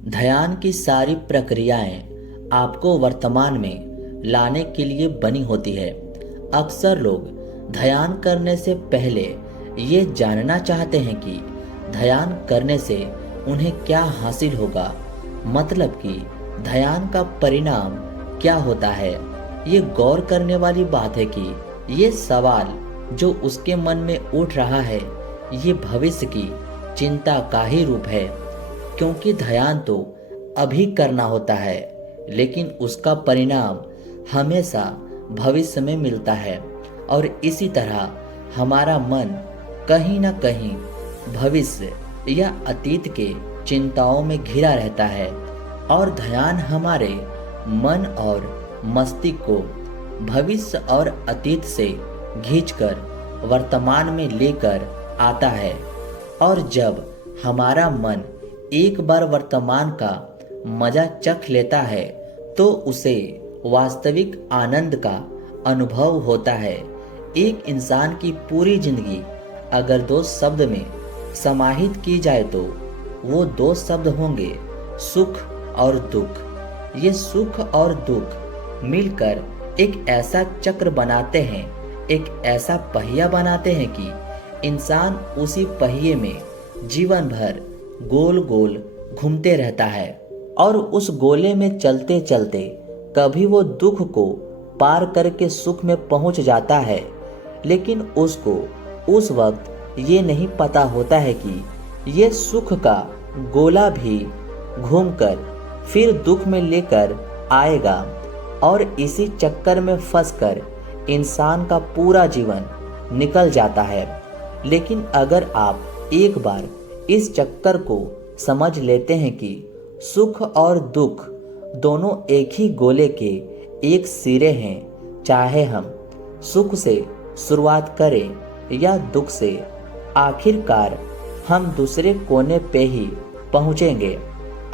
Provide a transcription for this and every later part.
ध्यान की सारी प्रक्रियाएं आपको वर्तमान में लाने के लिए बनी होती है। अक्सर लोग ध्यान करने से पहले ये जानना चाहते हैं कि ध्यान करने से उन्हें क्या हासिल होगा, मतलब कि ध्यान का परिणाम क्या होता है। ये गौर करने वाली बात है कि ये सवाल जो उसके मन में उठ रहा है, ये भविष्य की चिंता का ही रूप है, क्योंकि ध्यान तो अभी करना होता है, लेकिन उसका परिणाम हमेशा भविष्य में मिलता है। और इसी तरह हमारा मन कहीं ना कहीं भविष्य या अतीत के चिंताओं में घिरा रहता है, और ध्यान हमारे मन और मस्तिष्क को भविष्य और अतीत से खींचकर वर्तमान में लेकर आता है। और जब हमारा मन एक बार वर्तमान का मजा चख लेता है तो उसे वास्तविक आनंद का अनुभव होता है। एक इंसान की पूरी जिंदगी अगर दो शब्द में समाहित की जाए तो वो दो शब्द होंगे, सुख और दुख। ये सुख और दुख मिलकर एक ऐसा चक्र बनाते हैं, एक ऐसा पहिया बनाते हैं कि इंसान उसी पहिए में जीवन भर गोल गोल घूमते रहता है। और उस गोले में चलते चलते कभी वो दुख को पार करके सुख में पहुंच जाता है, लेकिन उसको उस वक्त ये नहीं पता होता है कि ये सुख का गोला भी घूमकर फिर दुख में लेकर आएगा। और इसी चक्कर में फंसकर इंसान का पूरा जीवन निकल जाता है। लेकिन अगर आप एक बार इस चक्कर को समझ लेते हैं कि सुख और दुख दोनों एक ही गोले के एक सिरे हैं, चाहे हम सुख से शुरुआत करें या दुख से, आखिरकार हम दूसरे कोने पे ही पहुंचेंगे।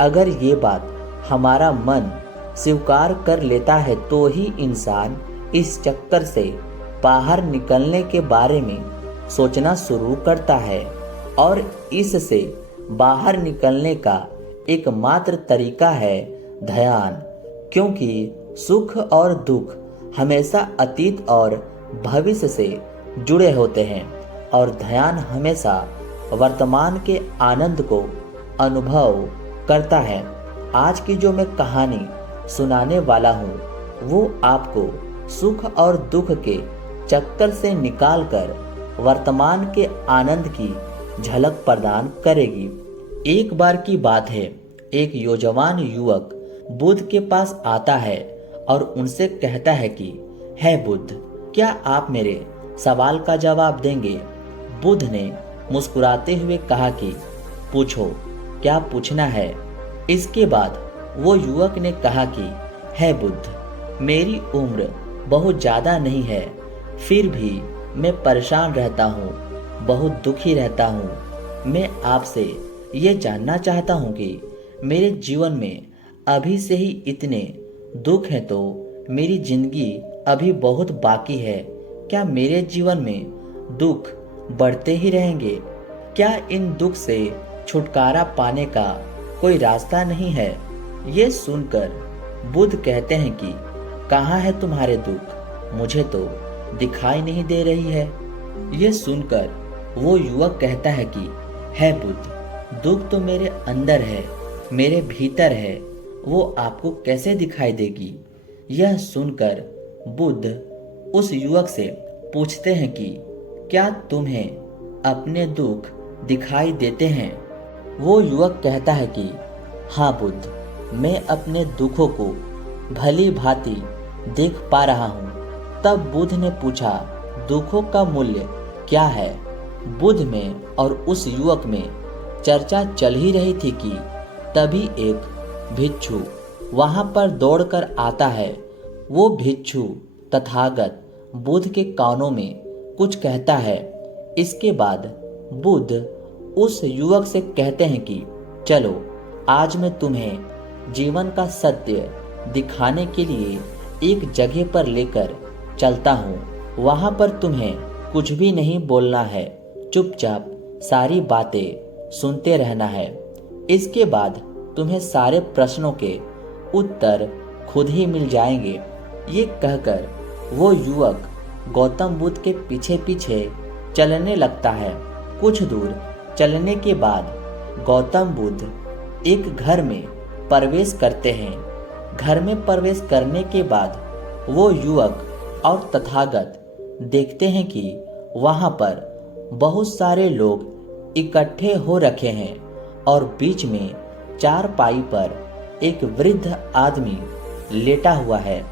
अगर ये बात हमारा मन स्वीकार कर लेता है तो ही इंसान इस चक्कर से बाहर निकलने के बारे में सोचना शुरू करता है। और इससे बाहर निकलने का एकमात्र तरीका है ध्यान, क्योंकि सुख और दुख हमेशा अतीत और भविष्य से जुड़े होते हैं, और ध्यान हमेशा वर्तमान के आनंद को अनुभव करता है। आज की जो मैं कहानी सुनाने वाला हूँ वो आपको सुख और दुख के चक्कर से निकालकर वर्तमान के आनंद की झलक प्रदान करेगी। एक बार की बात है, एक नौजवान युवक बुद्ध के पास आता है और उनसे कहता है कि हे बुद्ध, क्या आप मेरे सवाल का जवाब देंगे? बुद्ध ने मुस्कुराते हुए कहा कि पूछो, क्या पूछना है? इसके बाद वो युवक ने कहा कि हे बुद्ध, मेरी उम्र बहुत ज़्यादा नहीं है, फिर भी मैं परेशान रहता हूँ, बहुत दुखी रहता हूँ। मैं आपसे ये जानना चाहता हूँ कि मेरे जीवन में अभी से ही इतने दुख हैं, तो मेरी ज़िंदगी अभी बहुत बाकी है। क्या मेरे जीवन में दुख बढ़ते ही रहेंगे? क्या इन दुख से छुटकारा पाने का कोई रास्ता नहीं है? ये सुनकर बुद्ध कहते हैं कि कहाँ है तुम्हारे दुख? मुझे तो दिखाई नहीं दे रही है। ये सुनकर वो युवक कहता है कि हे बुद्ध, दुख तो मेरे अंदर है, मेरे भीतर है, वो आपको कैसे दिखाई देगी? यह सुनकर बुद्ध उस युवक से पूछते हैं कि क्या तुम्हें अपने दुख दिखाई देते हैं? वो युवक कहता है कि हाँ बुद्ध, मैं अपने दुखों को भली भांति देख पा रहा हूँ। तब बुद्ध ने पूछा, दुखों का मूल्य क्या है? बुद्ध में और उस युवक में चर्चा चल ही रही थी कि तभी एक भिक्षु वहां पर दौड़कर आता है। वो भिक्षु तथागत बुद्ध के कानों में कुछ कहता है। इसके बाद बुद्ध उस युवक से कहते हैं कि चलो, आज मैं तुम्हें जीवन का सत्य दिखाने के लिए एक जगह पर लेकर चलता हूँ। वहाँ पर तुम्हें कुछ भी नहीं बोलना है, चुपचाप सारी बातें सुनते रहना है। इसके बाद तुम्हें सारे प्रश्नों के उत्तर खुद ही मिल जाएंगे। ये कहकर वो युवक गौतम बुद्ध के पीछे पीछे चलने लगता है। कुछ दूर चलने के बाद गौतम बुद्ध एक घर में प्रवेश करते हैं। घर में प्रवेश करने के बाद वो युवक और तथागत देखते हैं कि वहाँ पर बहुत सारे लोग इकट्ठे हो रखे हैं और बीच में चारपाई पर एक वृद्ध आदमी लेटा हुआ है।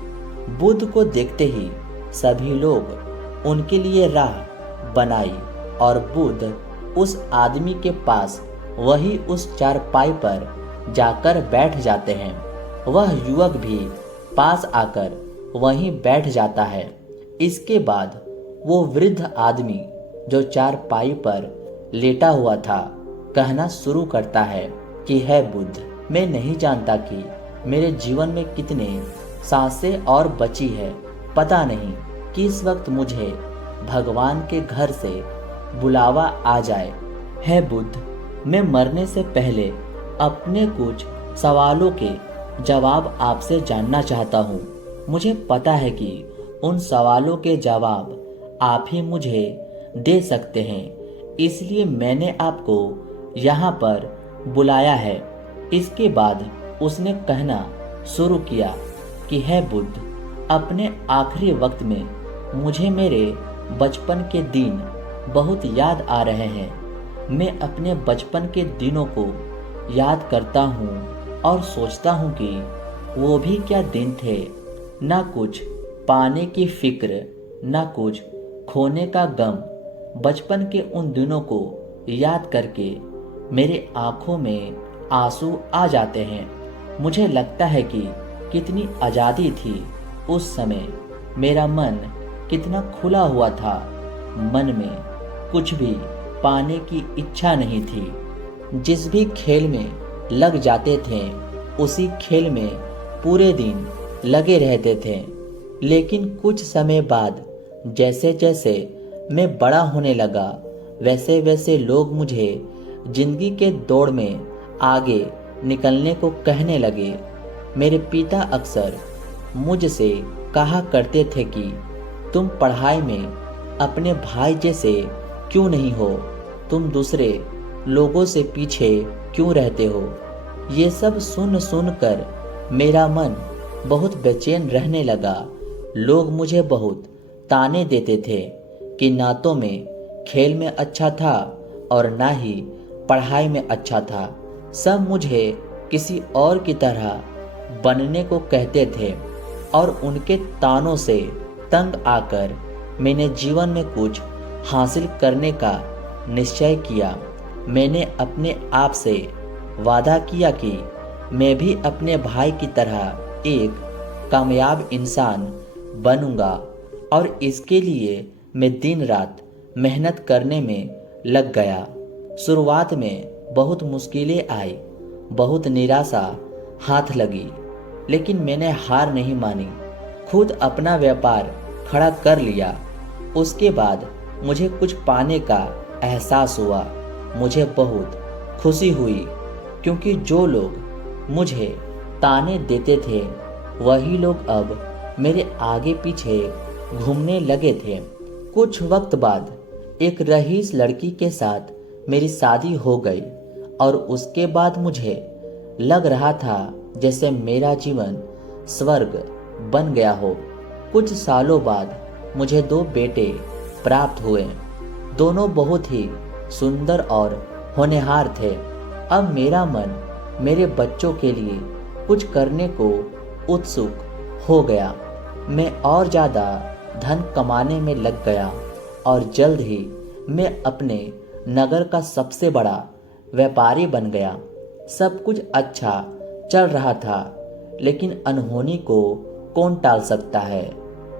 बुद्ध को देखते ही सभी लोग उनके लिए राह बनाई और बुद्ध उस आदमी के पास वही उस चारपाई पर जाकर बैठ जाते हैं। वह युवक भी पास आकर वहीं बैठ जाता है। इसके बाद वो वृद्ध आदमी जो चारपाई पर लेटा हुआ था कहना शुरू करता है कि है बुद्ध, मैं नहीं जानता कि मेरे जीवन में कितने सांसें और बची है। पता नहीं किस वक्त मुझे भगवान के घर से बुलावा आ जाए। है बुद्ध, मैं मरने से पहले अपने कुछ सवालों के जवाब आपसे जानना चाहता हूँ। मुझे पता है कि उन सवालों के जवाब आप ही मुझे दे सकते हैं, इसलिए मैंने आपको यहाँ पर बुलाया है। इसके बाद उसने कहना शुरू किया कि है बुद्ध, अपने आखिरी वक्त में मुझे मेरे बचपन के दिन बहुत याद आ रहे हैं। मैं अपने बचपन के दिनों को याद करता हूँ और सोचता हूँ कि वो भी क्या दिन थे। ना कुछ पाने की फिक्र, ना कुछ खोने का गम। बचपन के उन दिनों को याद करके मेरे आँखों में आंसू आ जाते हैं। मुझे लगता है कि कितनी आज़ादी थी उस समय। मेरा मन कितना खुला हुआ था। मन में कुछ भी पाने की इच्छा नहीं थी। जिस भी खेल में लग जाते थे उसी खेल में पूरे दिन लगे रहते थे। लेकिन कुछ समय बाद जैसे जैसे मैं बड़ा होने लगा वैसे वैसे लोग मुझे जिंदगी के दौड़ में आगे निकलने को कहने लगे। मेरे पिता अक्सर मुझसे कहा करते थे कि तुम पढ़ाई में अपने भाई जैसे क्यों नहीं हो, तुम दूसरे लोगों से पीछे क्यों रहते हो। ये सब सुन सुन कर मेरा मन बहुत बेचैन रहने लगा। लोग मुझे बहुत ताने देते थे कि ना तो मैं खेल में अच्छा था और ना ही पढ़ाई में अच्छा था। सब मुझे किसी और की तरह बनने को कहते थे और उनके तानों से तंग आकर मैंने जीवन में कुछ हासिल करने का निश्चय किया। मैंने अपने आप से वादा किया कि मैं भी अपने भाई की तरह एक कामयाब इंसान बनूंगा और इसके लिए मैं दिन रात मेहनत करने में लग गया। शुरुआत में बहुत मुश्किलें आई, बहुत निराशा हाथ लगी, लेकिन मैंने हार नहीं मानी। खुद अपना व्यापार खड़ा कर लिया। उसके बाद मुझे कुछ पाने का एहसास हुआ। मुझे बहुत खुशी हुई क्योंकि जो लोग मुझे ताने देते थे वही लोग अब मेरे आगे पीछे घूमने लगे थे। कुछ वक्त बाद एक रईस लड़की के साथ मेरी शादी हो गई और उसके बाद मुझे लग रहा था जैसे मेरा जीवन स्वर्ग बन गया हो। कुछ सालों बाद मुझे 2 बेटे प्राप्त हुए। दोनों बहुत ही सुंदर और होनहार थे। अब मेरा मन मेरे बच्चों के लिए कुछ करने को उत्सुक हो गया। मैं और ज़्यादा धन कमाने में लग गया और जल्द ही मैं अपने नगर का सबसे बड़ा व्यापारी बन गया। सब कुछ अच्छा चल रहा था, लेकिन अनहोनी को कौन टाल सकता है।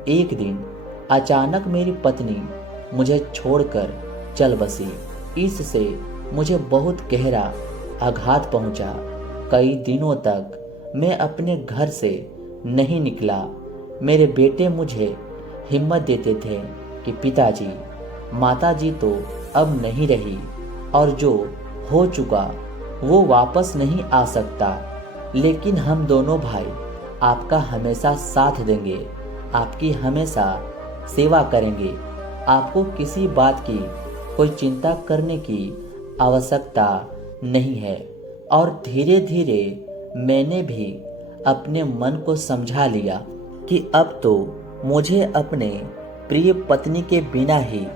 एक दिन अचानक मेरी पत्नी मुझे छोड़कर चल बसी। इससे मुझे बहुत गहरा आघात पहुंचा। कई दिनों तक मैं अपने घर से नहीं निकला। मेरे बेटे मुझे हिम्मत देते थे कि पिताजी, माताजी तो अब नहीं रही और जो हो चुका वो वापस नहीं आ सकता, लेकिन हम दोनों भाई आपका हमेशा साथ देंगे, आपकी हमेशा सेवा करेंगे। आपको किसी बात की कोई चिंता करने की आवश्यकता नहीं है। और धीरे धीरे मैंने भी अपने मन को समझा लिया कि अब तो मुझे अपने प्रिय पत्नी के बिना ही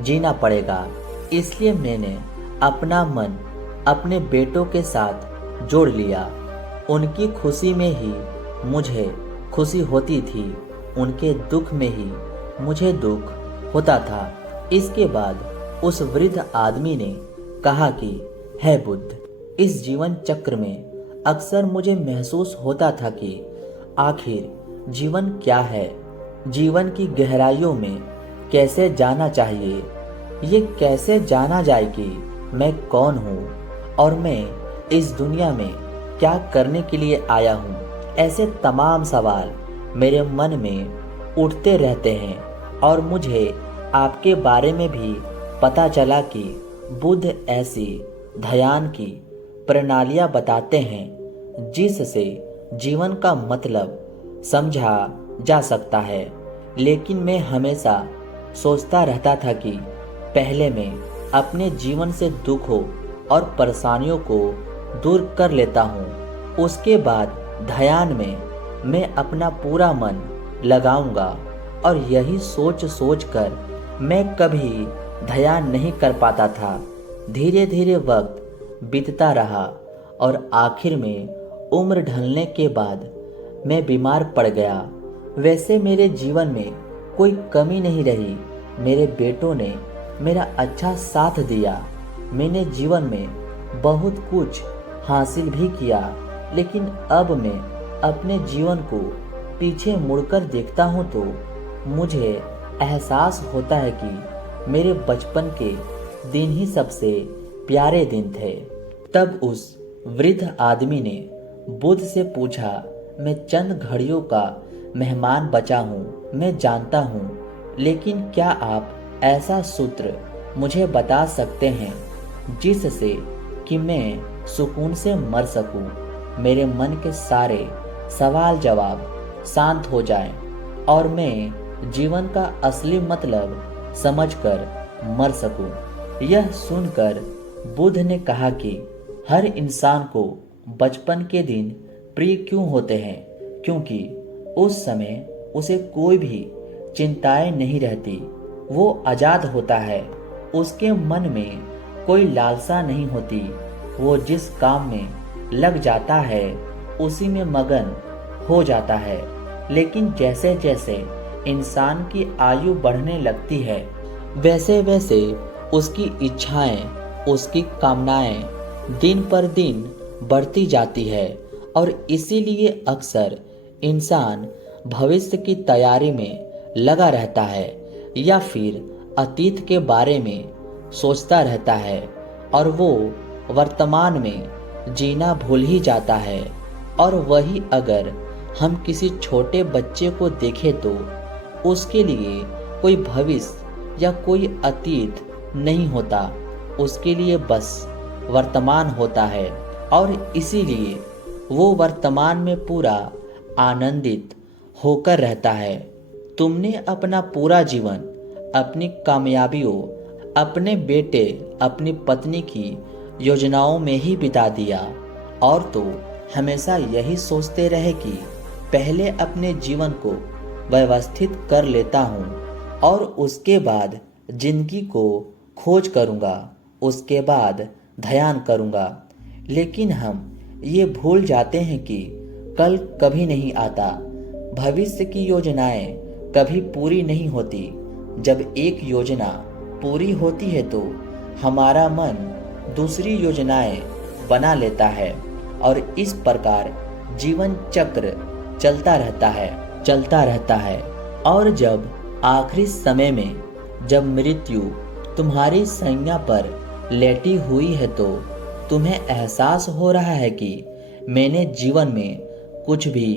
जीना पड़ेगा। इसलिए मैंने अपना मन अपने बेटों के साथ जोड़ लिया। उनकी खुशी में ही मुझे खुशी होती थी, उनके दुख में ही मुझे दुख होता था। इसके बाद उस वृद्ध आदमी ने कहा कि हे बुद्ध, इस जीवन चक्र में अक्सर मुझे महसूस होता था कि आखिर जीवन क्या है, जीवन की गहराइयों में कैसे जाना चाहिए, ये कैसे जाना जाए कि मैं कौन हूँ और मैं इस दुनिया में क्या करने के लिए आया हूँ। ऐसे तमाम सवाल मेरे मन में उठते रहते हैं। और मुझे आपके बारे में भी पता चला कि बुद्ध ऐसी ध्यान की प्रणालियाँ बताते हैं जिससे जीवन का मतलब समझा जा सकता है। लेकिन मैं हमेशा सोचता रहता था कि पहले मैं अपने जीवन से दुखों और परेशानियों को दूर कर लेता हूँ, उसके बाद ध्यान में मैं अपना पूरा मन लगाऊंगा। और यही सोच सोच कर मैं कभी ध्यान नहीं कर पाता था। धीरे धीरे वक्त बीतता रहा और आखिर में उम्र ढलने के बाद मैं बीमार पड़ गया। वैसे मेरे जीवन में कोई कमी नहीं रही। मेरे बेटों ने मेरा अच्छा साथ दिया। मैंने जीवन में बहुत कुछ हासिल भी किया, लेकिन अब मैं अपने जीवन को पीछे मुड़कर देखता हूँ तो मुझे एहसास होता है कि मेरे बचपन के दिन ही सबसे प्यारे दिन थे। तब उस वृद्ध आदमी ने बुद्ध से पूछा, मैं चंद घड़ियों का मेहमान बचा हूँ, मैं जानता हूँ, लेकिन क्या आप ऐसा सूत्र मुझे बता सकते हैं जिससे कि मैं सुकून से मर सकूं, मेरे मन के सारे सवाल जवाब शांत हो जाएं और मैं जीवन का असली मतलब समझकर मर सकूं। यह सुनकर बुद्ध ने कहा कि हर इंसान को बचपन के दिन प्रिय क्यों होते हैं, क्योंकि उस समय उसे कोई भी चिंताएं नहीं रहती, वो आजाद होता है, उसके मन में कोई लालसा नहीं होती, वो जिस काम में लग जाता है उसी में मगन हो जाता है। लेकिन जैसे जैसे इंसान की आयु बढ़ने लगती है वैसे वैसे उसकी इच्छाएं, उसकी कामनाएं दिन पर दिन बढ़ती जाती है। और इसीलिए अक्सर इंसान भविष्य की तैयारी में लगा रहता है या फिर अतीत के बारे में सोचता रहता है और वो वर्तमान में जीना भूल ही जाता है। और वही अगर हम किसी छोटे बच्चे को देखें तो उसके लिए कोई भविष्य या कोई अतीत नहीं होता, उसके लिए बस वर्तमान होता है। और इसीलिए वो वर्तमान में पूरा आनंदित होकर रहता है। तुमने अपना पूरा जीवन अपनी कामयाबियों, अपने बेटे, अपनी पत्नी की योजनाओं में ही बिता दिया और तो हमेशा यही सोचते रहे कि पहले अपने जीवन को व्यवस्थित कर लेता हूँ और उसके बाद जिंदगी को खोज करूँगा, उसके बाद ध्यान करूँगा। लेकिन हम ये भूल जाते हैं कि कल कभी नहीं आता, भविष्य की योजनाएं कभी पूरी नहीं होती। जब एक योजना पूरी होती है तो हमारा मन दूसरी योजनाएं बना लेता है और इस प्रकार जीवन चक्र चलता रहता है। और जब आखिरी समय में जब मृत्यु तुम्हारी संज्ञा पर लेटी हुई है तो तुम्हें एहसास हो रहा है कि मैंने जीवन में कुछ भी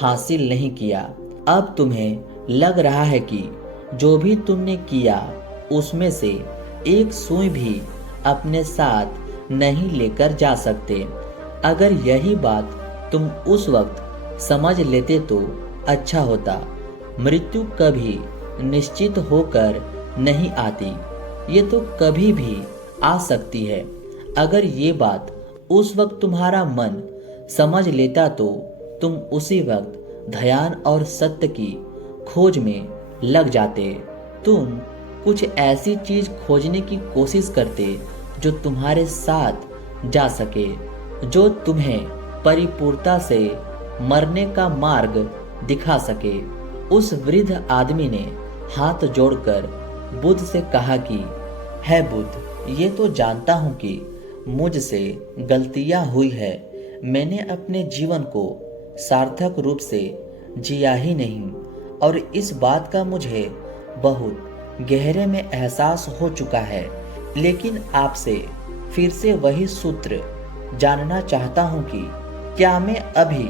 हासिल नहीं किया। अब तुम्हें लग रहा है कि जो भी तुमने किया उसमें से एक सुई भी अपने साथ नहीं लेकर जा सकते। अगर यही बात तुम उस वक्त समझ लेते तो अच्छा होता। मृत्यु कभी निश्चित होकर नहीं आती, ये तो कभी भी आ सकती है। अगर ये बात उस वक्त तुम्हारा मन समझ लेता तो तुम उसी वक्त ध्यान और सत्य की खोज में लग जाते। तुम कुछ ऐसी चीज खोजने की कोशिश करते जो तुम्हारे साथ जा सके, जो तुम्हें परिपूर्णता से मरने का मार्ग दिखा सके। उस वृद्ध आदमी ने हाथ जोड़कर बुद्ध से कहा कि है बुद्ध, ये तो जानता हूँ कि मुझसे गलतियाँ हुई है। मैंने अपने जीवन को सार्थक रूप से जिया ही नहीं, और इस बात का मुझे बहुत गहरे में एहसास हो चुका है। लेकिन आपसे फिर से वही सूत्र जानना चाहता हूँ कि क्या मैं अभी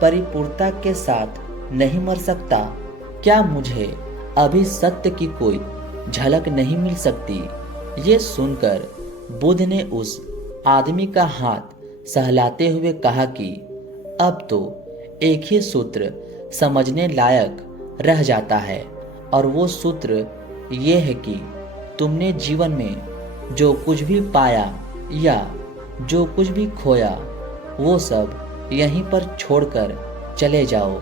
परिपूर्णता के साथ नहीं मर सकता? क्या मुझे अभी सत्य की कोई झलक नहीं मिल सकती? ये सुनकर बुद्ध ने उस आदमी का हाथ सहलाते हुए कहा कि अब तो एक ही सूत्र समझने लायक रह जाता है, और वो सूत्र ये है कि तुमने जीवन में जो कुछ भी पाया या जो कुछ भी खोया, वो सब यहीं पर छोड़कर चले जाओ।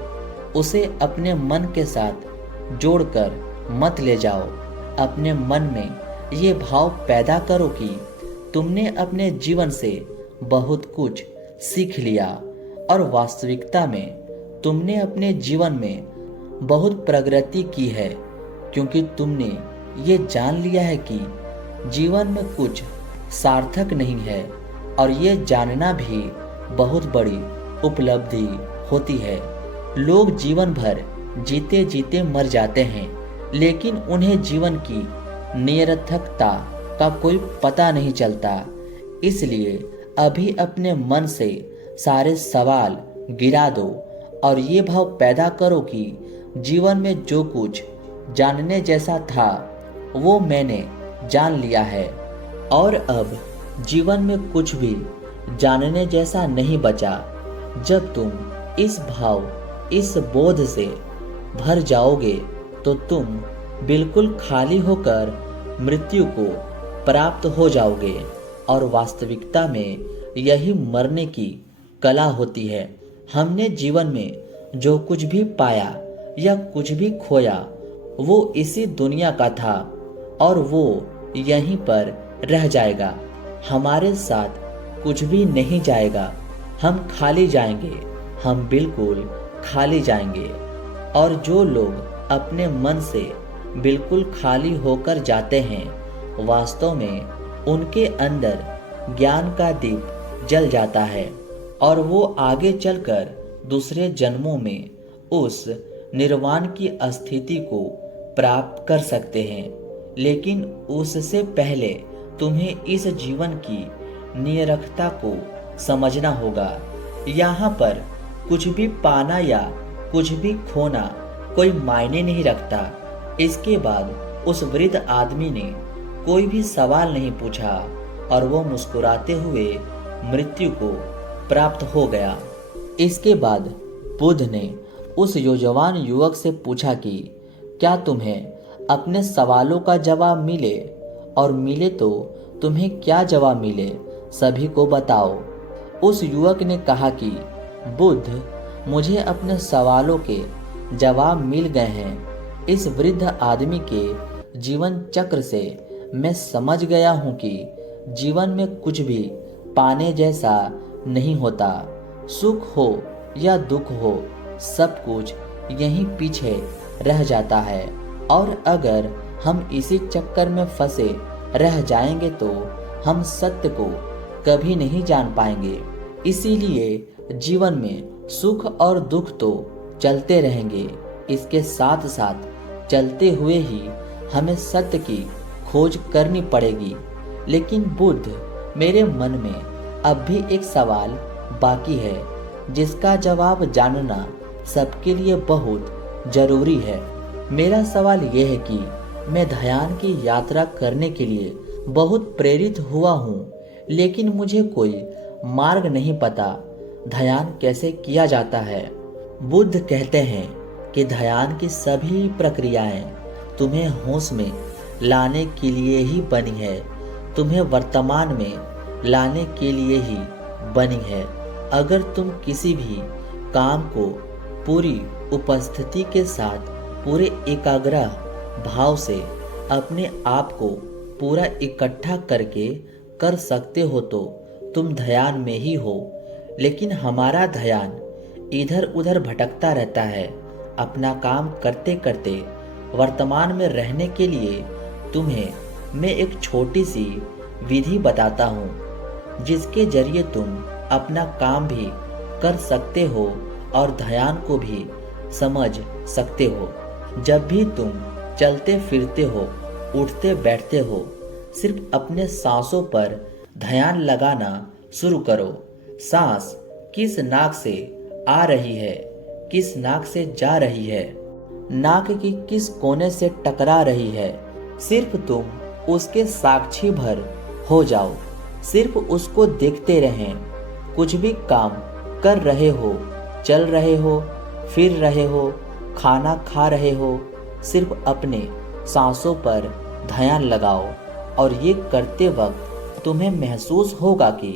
उसे अपने मन के साथ जोड़कर मत ले जाओ। अपने मन में ये भाव पैदा करो कि तुमने अपने जीवन से बहुत कुछ सीख लिया, और वास्तविकता में तुमने अपने जीवन में बहुत प्रगति की है, क्योंकि तुमने ये जान लिया है कि जीवन में कुछ सार्थक नहीं है, और ये जानना भी बहुत बड़ी उपलब्धि होती है। लोग जीवन भर जीते जीते मर जाते हैं, लेकिन उन्हें जीवन की निरर्थकता का कोई पता नहीं चलता। इसलिए अभी अपने मन से सारे सवाल गिरा दो और ये भाव पैदा करो कि जीवन में जो कुछ जानने जैसा था वो मैंने जान लिया है, और अब जीवन में कुछ भी जानने जैसा नहीं बचा। जब तुम इस भाव, इस बोध से भर जाओगे तो तुम बिल्कुल खाली होकर मृत्यु को प्राप्त हो जाओगे, और वास्तविकता में यही मरने की कला होती है। हमने जीवन में जो कुछ भी पाया या कुछ भी खोया वो इसी दुनिया का था, और वो यहीं पर रह जाएगा। हमारे साथ कुछ भी नहीं जाएगा। हम खाली जाएंगे, हम बिल्कुल खाली जाएंगे। और जो लोग अपने मन से बिल्कुल खाली होकर जाते हैं, वास्तव में उनके अंदर ज्ञान का दीप जल जाता है, और वो आगे चलकर दूसरे जन्मों में उस निर्वाण की स्थिति को प्राप्त कर सकते हैं। लेकिन उससे पहले तुम्हें इस जीवन की निरर्थकता को समझना होगा। यहाँ पर कुछ भी पाना या कुछ भी खोना कोई मायने नहीं रखता। इसके बाद उस वृद्ध आदमी ने कोई भी सवाल नहीं पूछा, और वो मुस्कुराते हुए मृत्यु को प्राप्त हो गया। इसके बाद बुद्ध ने उस नौजवान युवक से पूछा कि क्या तुम्हें अपने सवालों का जवाब मिले, और मिले तो तुम्हें क्या जवाब मिले, सभी को बताओ। उस युवक ने कहा कि बुद्ध, मुझे अपने सवालों के जवाब मिल गए हैं। इस वृद्ध आदमी के जीवन चक्र से मैं समझ गया हूँ कि जीवन में कुछ भी पाने जैसा नहीं होता। सुख हो या दुख हो, सब कुछ यहीं पीछे रह जाता है, और अगर हम इसी चक्कर में फंसे रह जाएंगे तो हम सत्य को कभी नहीं जान पाएंगे। इसीलिए जीवन में सुख और दुख तो चलते रहेंगे, इसके साथ साथ चलते हुए ही हमें सत्य की खोज करनी पड़ेगी। लेकिन बुद्ध, मेरे मन में अब भी एक सवाल बाकी है जिसका जवाब जानना सबके लिए बहुत जरूरी है। मेरा सवाल यह है कि मैं ध्यान की यात्रा करने के लिए बहुत प्रेरित हुआ हूँ, लेकिन मुझे कोई मार्ग नहीं पता, ध्यान कैसे किया जाता है। बुद्ध कहते हैं कि ध्यान की सभी प्रक्रियाएं तुम्हें होश में लाने के लिए ही बनी है, तुम्हें वर्तमान में लाने के लिए ही बनी है। अगर तुम किसी भी काम को पूरी उपस्थिति के साथ पूरे एकाग्र भाव से अपने आप को पूरा इकट्ठा करके कर सकते हो तो तुम ध्यान में ही हो। लेकिन हमारा ध्यान इधर उधर भटकता रहता है। अपना काम करते करते वर्तमान में रहने के लिए तुम्हें मैं एक छोटी सी विधि बताता हूँ, जिसके जरिए तुम अपना काम भी कर सकते हो और ध्यान को भी समझ सकते हो। जब भी तुम चलते फिरते हो, उठते बैठते हो, सिर्फ अपने सांसों पर ध्यान लगाना शुरू करो। सांस किस नाक से आ रही है, किस नाक से जा रही है, नाक की किस कोने से टकरा रही है, सिर्फ तुम उसके साक्षी भर हो जाओ। सिर्फ उसको देखते रहें। कुछ भी काम कर रहे हो, चल रहे हो, फिर रहे हो, खाना खा रहे हो, सिर्फ अपने सांसों पर ध्यान लगाओ। और ये करते वक्त तुम्हें महसूस होगा कि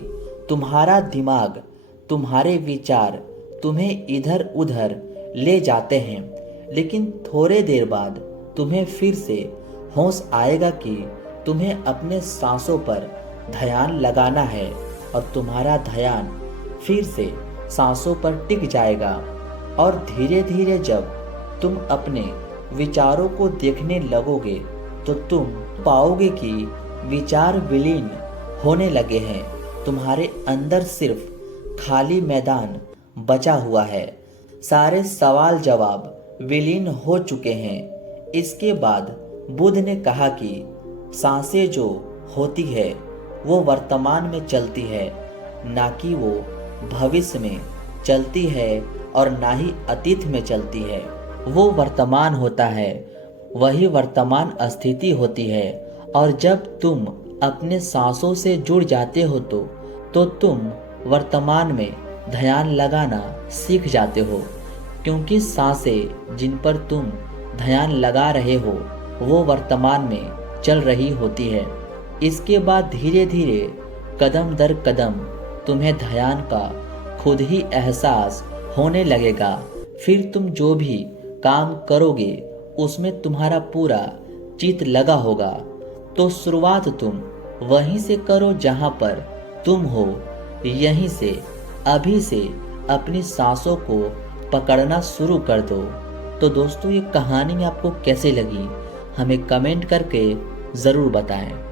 तुम्हारा दिमाग, तुम्हारे विचार तुम्हें इधर उधर ले जाते हैं, लेकिन थोड़े देर बाद तुम्हें फिर से होश आएगा कि तुम्हें अपने सांसों पर ध्यान लगाना है और तुम्हारा ध्यान फिर से सांसों पर टिक जाएगा। और धीरे धीरे जब तुम अपने विचारों को देखने लगोगे तो तुम पाओगे कि विचार विलीन होने लगे हैं। तुम्हारे अंदर सिर्फ खाली मैदान बचा हुआ है। सारे सवाल जवाब विलीन हो चुके हैं। इसके बाद बुद्ध ने कहा कि सांसें जो होती है वो वर्तमान में चलती है, ना कि वो भविष्य में चलती है और ना ही अतीत में चलती है। वो वर्तमान होता है, वही वर्तमान स्थिति होती है। और जब तुम अपने सांसों से जुड़ जाते हो तो तुम वर्तमान में ध्यान लगाना सीख जाते हो, क्योंकि सांसें जिन पर तुम ध्यान लगा रहे हो वो वर्तमान में चल रही होती है। इसके बाद धीरे धीरे कदम दर कदम तुम्हें ध्यान का खुद ही एहसास होने लगेगा। फिर तुम जो भी काम करोगे उसमें तुम्हारा पूरा चित्त लगा होगा। तो शुरुआत तुम वहीं से करो जहां पर तुम हो। यहीं से अभी से अपनी सांसों को पकड़ना शुरू कर दो। तो दोस्तों, ये कहानी आपको कैसे लगी हमें कमेंट करके ज़रूर बताएं।